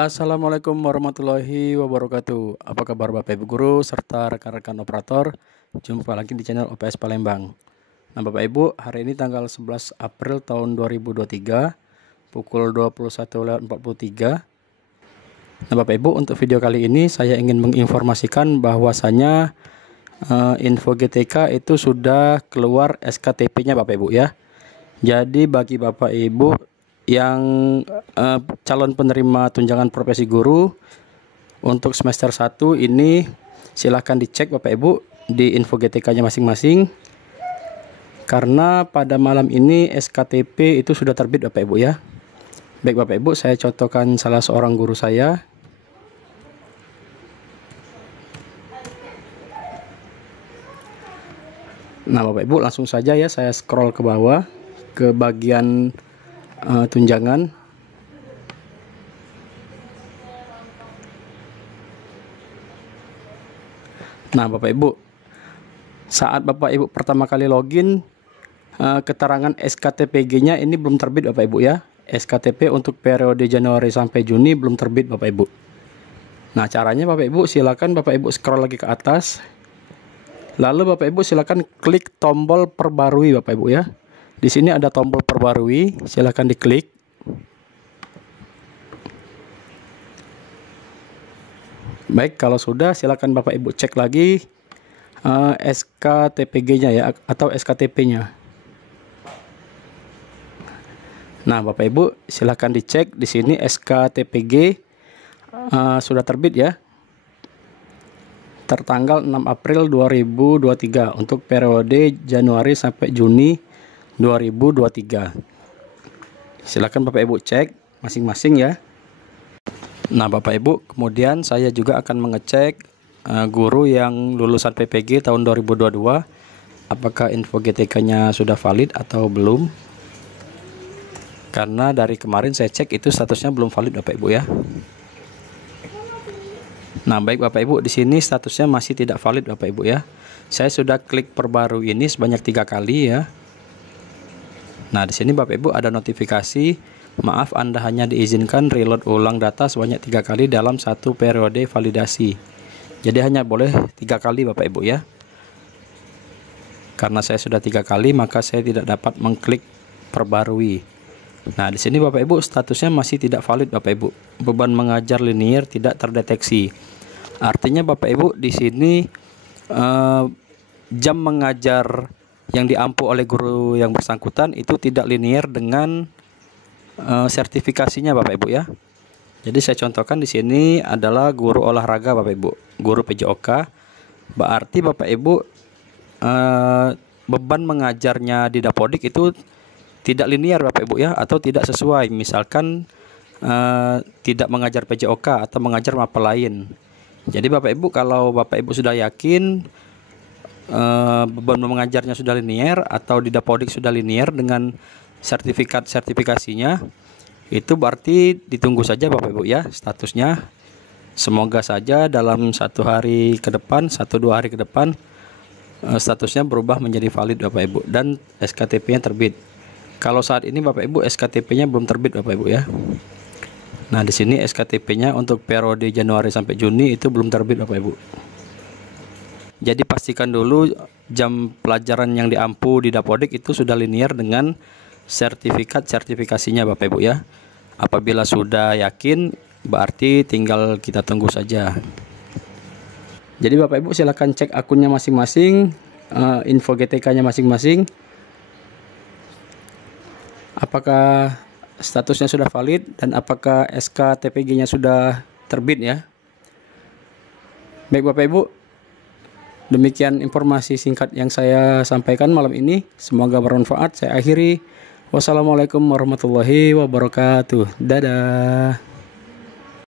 Assalamualaikum warahmatullahi wabarakatuh. Apa kabar Bapak Ibu Guru serta rekan-rekan operator? Jumpa lagi di channel OPS Palembang. Nah Bapak Ibu, hari ini tanggal 11 April tahun 2023 pukul 21.43. Nah Bapak Ibu, untuk video kali ini saya ingin menginformasikan bahwasanya info GTK itu sudah keluar SKTP-nya Bapak Ibu ya. Jadi bagi Bapak Ibu yang calon penerima tunjangan profesi guru untuk semester 1 ini silahkan dicek Bapak Ibu di info GTK-nya masing-masing, karena pada malam ini SKTP itu sudah terbit Bapak Ibu ya. Baik Bapak Ibu, saya contohkan salah seorang guru saya. Nah Bapak Ibu, langsung saja ya saya scroll ke bawah ke bagian tunjangan. Nah Bapak Ibu, saat Bapak Ibu pertama kali login, keterangan SKTPG-nya ini belum terbit Bapak Ibu ya. SKTP untuk periode Januari sampai Juni belum terbit Bapak Ibu. Nah caranya Bapak Ibu, silakan Bapak Ibu scroll lagi ke atas, lalu Bapak Ibu silakan klik tombol perbarui Bapak Ibu ya. Di sini ada tombol perbarui, silakan diklik. Baik, kalau sudah silakan Bapak Ibu cek lagi SKTPG-nya ya, atau SKTP-nya. Nah, Bapak Ibu silakan dicek di sini SKTPG sudah terbit ya. Tertanggal 6 April 2023 untuk periode Januari sampai Juni 2023. Silakan Bapak Ibu cek masing-masing ya. Nah Bapak Ibu, kemudian saya juga akan mengecek guru yang lulusan PPG tahun 2022, apakah info GTK-nya sudah valid atau belum. Karena dari kemarin saya cek itu statusnya belum valid Bapak Ibu ya. Nah baik Bapak Ibu, di sini statusnya masih tidak valid Bapak Ibu ya. Saya sudah klik perbarui ini sebanyak 3 kali ya. Nah, di sini Bapak Ibu ada notifikasi, maaf Anda hanya diizinkan reload ulang data sebanyak 3 kali dalam satu periode validasi. Jadi hanya boleh 3 kali Bapak Ibu ya. Karena saya sudah 3 kali, maka saya tidak dapat mengklik perbarui. Nah, di sini Bapak Ibu statusnya masih tidak valid Bapak Ibu. Beban mengajar linear tidak terdeteksi. Artinya Bapak Ibu di sini jam mengajar yang diampu oleh guru yang bersangkutan itu tidak linear dengan sertifikasinya Bapak Ibu ya. Jadi saya contohkan di sini adalah guru olahraga Bapak Ibu, guru PJOK. Berarti Bapak Ibu beban mengajarnya di Dapodik itu tidak linear Bapak Ibu ya, atau tidak sesuai. Misalkan tidak mengajar PJOK atau mengajar mapel lain. Jadi Bapak Ibu, kalau Bapak Ibu sudah yakin beban mengajarnya sudah linear atau di Dapodik sudah linear dengan sertifikasinya, itu berarti ditunggu saja Bapak Ibu ya statusnya. Semoga saja dalam 1 hari ke depan, 1-2 hari ke depan, statusnya berubah menjadi valid Bapak Ibu dan SKTP-nya terbit. Kalau saat ini Bapak Ibu SKTP-nya belum terbit Bapak Ibu ya. Nah di sini SKTP-nya untuk periode Januari sampai Juni itu belum terbit Bapak Ibu. Jadi pastikan dulu jam pelajaran yang diampu di Dapodik itu sudah linear dengan sertifikasinya Bapak Ibu ya. Apabila sudah yakin, berarti tinggal kita tunggu saja. Jadi Bapak Ibu silakan cek akunnya masing-masing, info GTK-nya masing-masing. Apakah statusnya sudah valid dan apakah SKTPG-nya sudah terbit ya. Baik Bapak Ibu, demikian informasi singkat yang saya sampaikan malam ini. Semoga bermanfaat. Saya akhiri. Wassalamualaikum warahmatullahi wabarakatuh. Dadah.